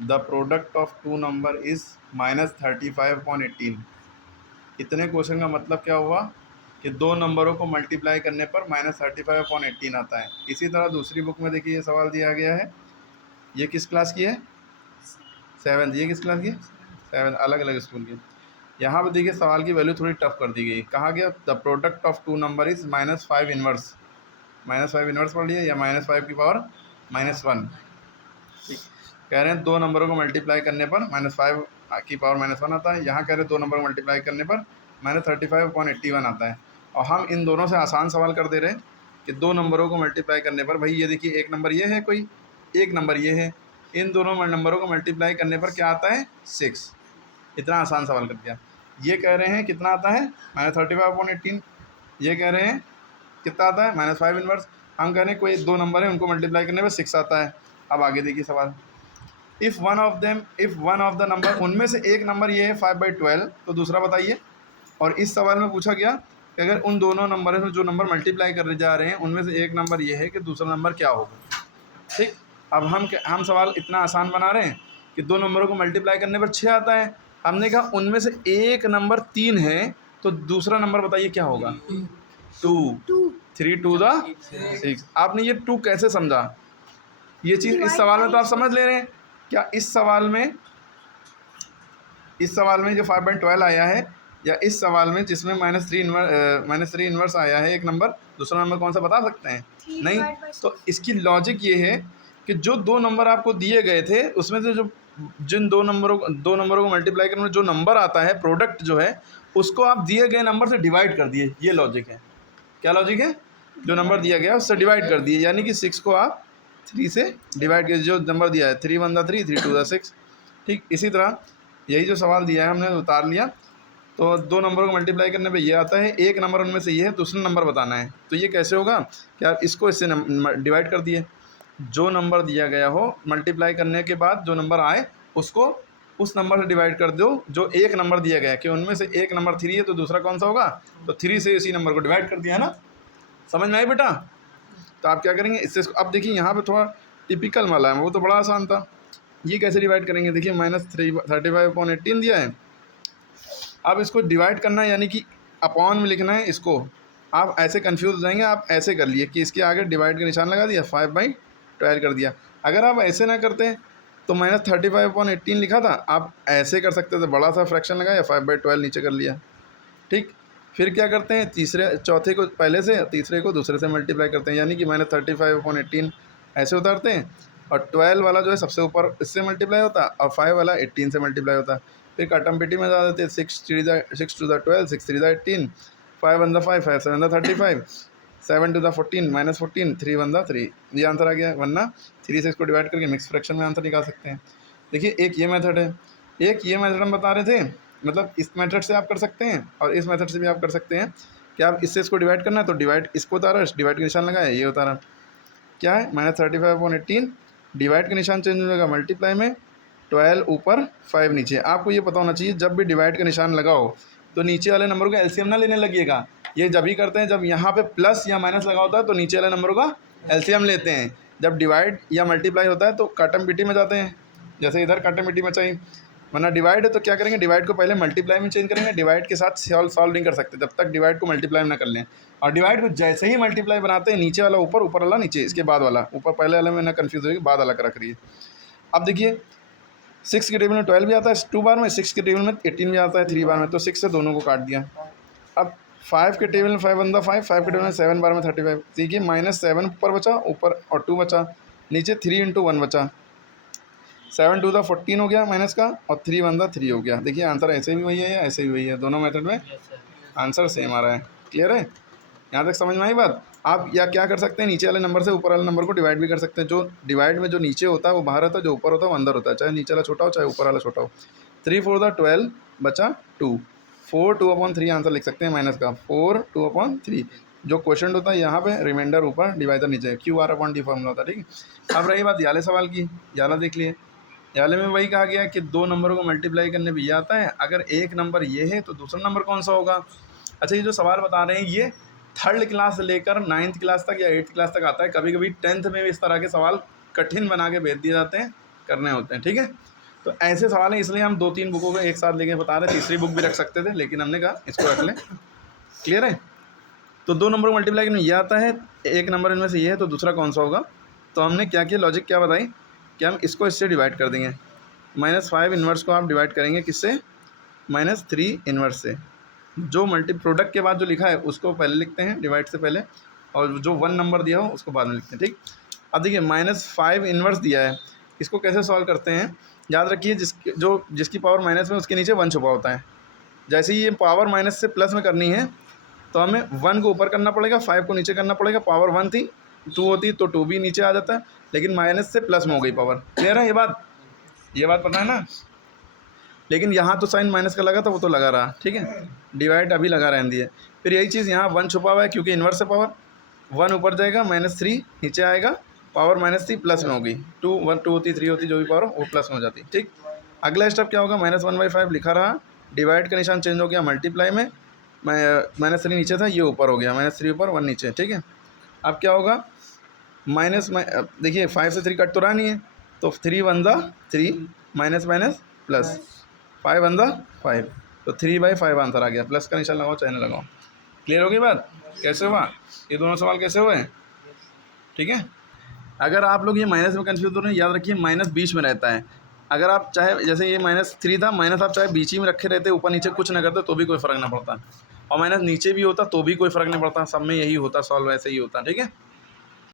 The product of two number is -35/18। इतने question का मतलब क्या हुआ कि दो नंबरों को मल्टीप्लाई करने पर -35/18 आता है। इसी तरह दूसरी बुक में देखिए ये सवाल दिया गया है। ये किस क्लास की है? 7th। ये किस क्लास की? 7th। अलग अलग स्कूल की। यहाँ पर देखिए सवाल की वैल्यू थोड़ी टफ कर दी गई। कहा गया the product of two number is -5 inverse. -5 inverse पढ़ लिया या -5 की पावर -1। ठीक। कह रहे हैं दो नंबरों को मल्टीप्लाई करने पर -5 की पावर -1 आता है। यहाँ कह रहे हैं दो नंबर को मल्टीप्लाई करने पर -35/81 आता है। और हम इन दोनों से आसान सवाल कर दे रहे हैं कि दो नंबरों को मल्टीप्लाई करने पर, भाई ये देखिए एक नंबर ये है, कोई एक नंबर ये है, इन दोनों नंबरों को मल्टीप्लाई करने पर क्या आता है? 6। इतना आसान सवाल कर दिया। ये कह रहे हैं कितना आता है? -35/18। ये कह रहे हैं कितना आता है? -5 इनवर्स। हम कह रहे हैं कोई दो नंबर है उनको मल्टीप्लाई करने पर 6 आता है। अब आगे देखिए सवाल। If one of the number, उनमें से एक नंबर ये है 5/12, तो दूसरा बताइए। और इस सवाल में पूछा गया कि अगर उन दोनों नंबर में जो नंबर मल्टीप्लाई करने जा रहे हैं उनमें से एक नंबर ये है कि दूसरा नंबर क्या होगा। ठीक। अब हम सवाल इतना आसान बना रहे हैं कि दो नंबरों को मल्टीप्लाई करने पर 6 आता है। हमने कहा उनमें से एक नंबर 3 है, तो दूसरा नंबर बताइए क्या होगा? 2। 3 टू द 6। आपने ये 2 कैसे समझा? ये चीज़ इस सवाल में तो आप समझ ले रहे हैं। क्या इस सवाल में जो 5/12 आया है, या इस सवाल में जिसमें -3 इन्वर्स आया है एक नंबर, दूसरा नंबर कौन सा बता सकते हैं? नहीं। तो इसकी लॉजिक ये है कि जो दो नंबर आपको दिए गए थे उसमें से जो जिन दो नंबरों को मल्टीप्लाई करने में जो नंबर आता है, प्रोडक्ट जो है, उसको आप दिए गए नंबर से डिवाइड कर दिए। ये लॉजिक है। क्या लॉजिक है? जो नंबर दिया गया उससे डिवाइड कर दिए, यानी कि 6 को आप 3 से डिवाइड कर, जो नंबर दिया है 3 1 3 3 2 6। ठीक। इसी तरह यही जो सवाल दिया है हमने उतार लिया। तो दो नंबरों को मल्टीप्लाई करने पे ये आता है, एक नंबर उनमें से ये है, दूसरा नंबर बताना है। तो ये कैसे होगा कि आप इसको इससे डिवाइड कर दिए। जो नंबर दिया गया हो मल्टीप्लाई करने के बाद जो नंबर आए उसको उस नंबर से डिवाइड कर दो जो एक नंबर दिया गया, कि उनमें से एक नंबर 3 है तो दूसरा कौन सा होगा? तो 3 से इसी नंबर को डिवाइड कर दिया है ना। समझ में आई बेटा? तो आप क्या करेंगे इससे, अब देखिए यहाँ पे थोड़ा टिपिकल वाला है, वो तो बड़ा आसान था। ये कैसे डिवाइड करेंगे? देखिए -35/18 दिया है। अब इसको डिवाइड करना है, यानी कि अपॉन में लिखना है इसको। आप ऐसे कंफ्यूज हो जाएंगे, आप ऐसे कर लिए कि इसके आगे डिवाइड का निशान लगा दिया, 5/12 कर दिया। अगर आप ऐसे ना करते तो -35/18 लिखा था, आप ऐसे कर सकते थे, बड़ा सा फ्रैक्शन लगाया, 5/12 नीचे कर लिया। ठीक। फिर क्या करते हैं, चौथे को पहले से, तीसरे को दूसरे से मल्टीप्लाई करते हैं, यानी कि -35/18 ऐसे उतारते हैं। और 12 वाला जो है सबसे ऊपर इससे मल्टीप्लाई होता है, और 5 वाला 18 से मल्टीप्लाई होता है। फिर काटम पेटी में जा देते हैं, 6 2 12, 6 3 18, 5 1 5, 5 7 35, 7 2 14 -14, 3 1 3। ये आंसर आ गया। वरना 3 से इसको डिवाइड करके मिक्स फ्रैक्शन में आंसर निकाल सकते हैं। देखिए एक ये मेथड है, एक ये मेथड हम बता रहे थे, मतलब इस मेथड से आप कर सकते हैं और इस मेथड से भी आप कर सकते हैं कि आप इससे इसको डिवाइड करना है तो डिवाइड इसको उतारा, डिवाइड का निशान लगाया, ये उतारा। क्या है? -35/18, डिवाइड का निशान चेंज हो जाएगा मल्टीप्लाई में, 12 ऊपर 5 नीचे। आपको ये पता होना चाहिए जब भी डिवाइड का निशान लगाओ तो नीचे वाले नंबर का एलसीएम ना लेने लगिएगा। ये जब ही करते हैं जब यहाँ पे प्लस या माइनस लगा होता है तो नीचे वाले नंबरों का एलसीएम लेते हैं। जब डिवाइड या मल्टीप्लाई होता है तो काटम पीटी में जाते हैं, जैसे इधर काटम पीटी में चाहिए। वरना डिवाइड है तो क्या करेंगे, डिवाइड को पहले मल्टीप्लाई में चेंज करेंगे। डिवाइड के साथ सॉल्व नहीं कर सकते जब तक डिवाइड को मल्टीप्लाई में ना कर लें। और डिवाइड को जैसे ही मल्टीप्लाई बनाते हैं, नीचे वाला ऊपर, ऊपर वाला नीचे, इसके बाद वाला ऊपर, पहले वाले में ना कन्फ्यूज होगी, बाद वाला रख रही है। अब देखिए 6 के टेबल में 12 भी आता है 2 बार में, 6 के टेबल में 18 भी आता है 3 बार में, तो 6 से दोनों को काट दिया। अब 5 के टेबल में 5 1 5, 5 के टेबल में 7 बार में 35। देखिए -7 ऊपर बचा, ऊपर और 2 बचा, नीचे 3 × 1 बचा। 7 2 14 हो गया माइनस का, और 3 1 3 हो गया। देखिए आंसर ऐसे भी वही है या ऐसे भी वही है, दोनों मेथड में आंसर सेम आ रहा है। क्लियर है? यहाँ तक समझ में आई बात? आप या क्या कर सकते हैं, नीचे वाले नंबर से ऊपर वाले नंबर को डिवाइड भी कर सकते हैं। जो डिवाइड में जो नीचे होता है वो बाहर होता है, जो ऊपर होता है वो अंदर होता है, चाहे नीचे वाला छोटा हो चाहे ऊपर वाला छोटा हो। 3 4 12 बचा 2, 4 2/3 आंसर लिख सकते हैं माइनस का, 4 2/3। जो क्वेश्चन होता है यहाँ पे रिमाइंडर ऊपर, डिवाइडर नीचे, QR/D फॉर्मूला होता है। ठीक है। अब रही बात याले सवाल की, याला देख लिए। याले में वही कहा गया कि दो नंबरों को मल्टीप्लाई करने भी आता है, अगर एक नंबर ये है तो दूसरा नंबर कौन सा होगा। अच्छा, ये जो सवाल बता रहे हैं ये 3rd क्लास से लेकर 9th क्लास तक या 8th क्लास तक आता है। कभी कभी 10th में भी इस तरह के सवाल कठिन बना के भेज दिए जाते हैं, करने होते हैं, ठीक है। तो ऐसे सवाल हैं, इसलिए हम 2-3 बुकों को एक साथ लेके बता रहे। तीसरी बुक भी रख सकते थे, लेकिन हमने कहा इसको रख लें। क्लियर है। तो 2 नंबर मल्टीप्लाई करने ये आता है, एक नंबर इनमें से ये है, तो दूसरा कौन सा होगा। तो हमने क्या किया, लॉजिक क्या बताई कि हम इसको इससे डिवाइड कर देंगे। -5 इन्वर्स को आप डिवाइड करेंगे किससे, -3 इन्वर्स से। जो मल्टी प्रोडक्ट के बाद जो लिखा है उसको पहले लिखते हैं डिवाइड से पहले, और जो 1 नंबर दिया हो उसको बाद में लिखते हैं, ठीक। अब देखिए -5 इन्वर्स दिया है, इसको कैसे सॉल्व करते हैं। याद रखिए जिसकी पावर माइनस में उसके नीचे 1 छुपा होता है। जैसे ही ये पावर माइनस से प्लस में करनी है तो हमें 1 को ऊपर करना पड़ेगा, 5 को नीचे करना पड़ेगा। पावर 1 थी, 2 होती तो 2 भी नीचे आ जाता है, लेकिन माइनस से प्लस में हो गई पावर। क्लियर है ये बात पता है ना। लेकिन यहाँ तो साइन माइनस का लगा था, वो तो लगा रहा, ठीक है। डिवाइड अभी लगा रहने दिए। फिर यही चीज़ यहाँ 1 छुपा हुआ है, क्योंकि इन्वर्स है पावर। 1 ऊपर जाएगा, -3 नीचे आएगा, पावर -3 प्लस में होगी। 2 होती, 3 होती, जो भी पावर हो वो प्लस में हो जाती, ठीक। अगला स्टेप क्या होगा, -1/5 लिखा रहा, डिवाइड का निशान चेंज हो गया, मल्टीप्लाई में -3 नीचे था, ये ऊपर हो गया, -3 ऊपर 1 नीचे, ठीक है। अब क्या होगा, देखिए 5 से 3 कट तो रहा नहीं है, तो 3 1 3 माइनस प्लस 5 1 5, तो 3/5 आंसर आ गया। प्लस का निशान लगाओ, चाहे लगाओ। क्लियर हो गई बात। कैसे हुआ, ये दोनों सवाल कैसे हुए, ठीक है। अगर आप लोग ये माइनस में कन्फ्यूज हो रहे हैं, याद रखिए माइनस बीच में रहता है। अगर आप चाहे, जैसे ये -3 था, माइनस आप चाहे बीच ही में रखे रहते, ऊपर नीचे कुछ ना करते तो भी कोई फ़र्क ना पड़ता, और माइनस नीचे भी होता तो भी कोई फ़र्क नहीं पड़ता। सब में यही होता, सॉल्व ऐसे ही होता, ठीक है।